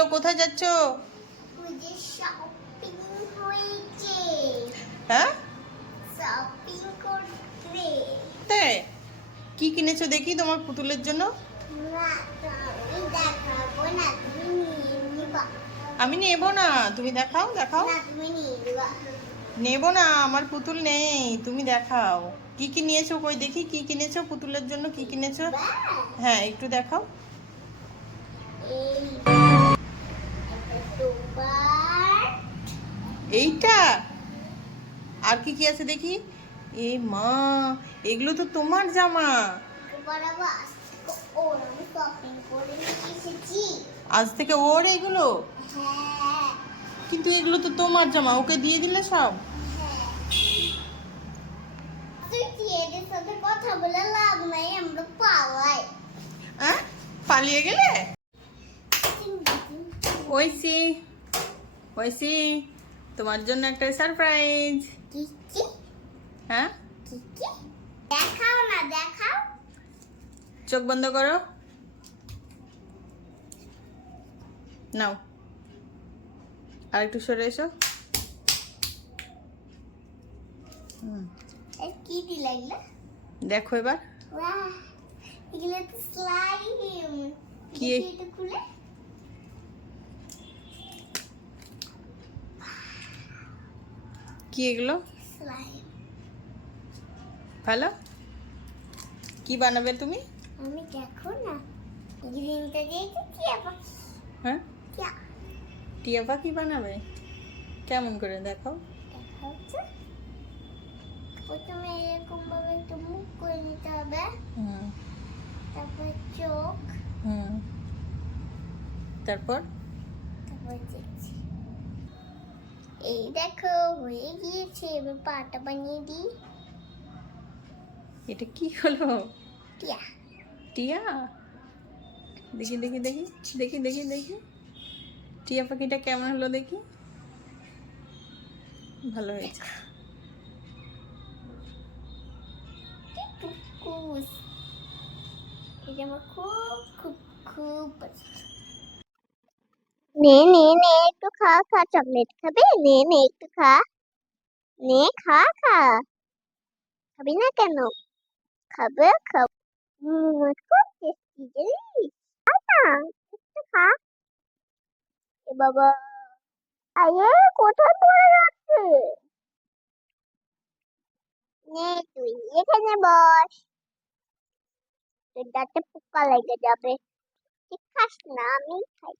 এগুলো কোথায় যাচ্ছ? হ্যাঁ? তাই কি কিনেছো দেখি তোমার পুতুলের জন্য? আমি নিবা। না তুমি দেখাও দেখাও। নেব। না আমার পুতুল নেই তুমি দেখাও। কি কি নিয়েছো কই দেখি কি কিনেছো পুতুলের জন্য কি কিনেছো? হ্যাঁ একটু দেখাও এই এটা তোমার এইটা? আর কি কি আছে দেখি? এ মা এগুলো তো তোমার জামা। আজ থেকে ওর এগুলো? হ্যাঁ। কিন্তু এগুলো তো তোমার জামা ওকে দিয়ে দিলে সব? হ্যাঁ। কথা বলে লাভ নাই? আমরা পালাই। হ্যাঁ পালিয়ে গেলে? ওইসি ওইসি তোমার জন্য একটা সারপ্রাইজ কি কি? হ্যাঁ? কি কি? দেখাও না দেখাও। চোখ বন্ধ করো। নাও। আর একটু সরে এসো। কি দিলা এগুলো? দেখো এবার। বাহ এগুলো তো স্লাইম কি? এটা খুলে কি এগুলো? ভালো? কি বানাবে তুমি? আমি দেখো না। গ্রিনটা দিয়েছি কি আবার হ্যাঁ? টিয়া। পাখি বানাবে? কেমন করে দেখাও। দেখা হচ্ছে। প্রথমে এরকম ভাবে একটু মুখ করে নিতে হবে। হুম। তারপর চোখ। হুম। তারপর? তারপর দেখছি। এই দেখো হয়ে গিয়েছে। এবার পাটা বানিয়ে দিই। এটা কি হলো? টিয়া। টিয়া? দেখি দেখি দেখি দেখি দেখি দেখি। টিয়া পাখিটা কেমন হলো দেখি? ভালো হয়েছে। আমার খুব খুব খুব পছন্দ। নে নে নে, একটু খা খা, চকলেট খাবে? নে নে, একটু খা। নে, খা খা। খাবি না কেন? খাবে, খাব। খা একটু খা। এ বাবা কোথায় তুই এখানে পোকা লেগে যাবে। তুই খাস না, আমি খাই।